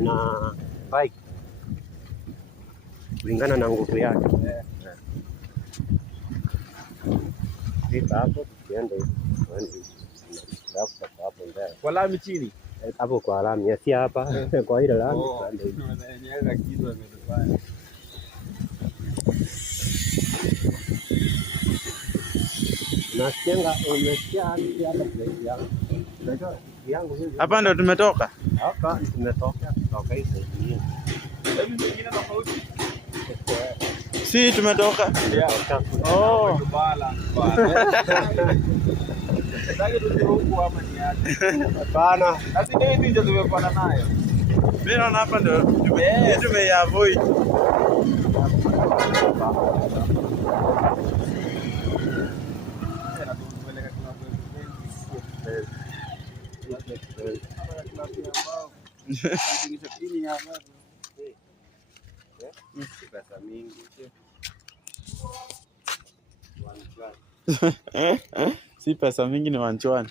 na bike kulingana na nguvu yake. Hapo tukienda hapo mbele kwa lami chini hapo kwa lami, si hapa kwa ile lami. Nasikianga umesikia hapa ndo tumetoka. Hapa tumetoka hizo zingine. Si tumetoka. Oh. Hapana. Sasa ndio ndio tumepanda nayo. Mimi naona hapa ndo tumeavoid. Pesa mingi. Si pesa mingi, ni wanchwani.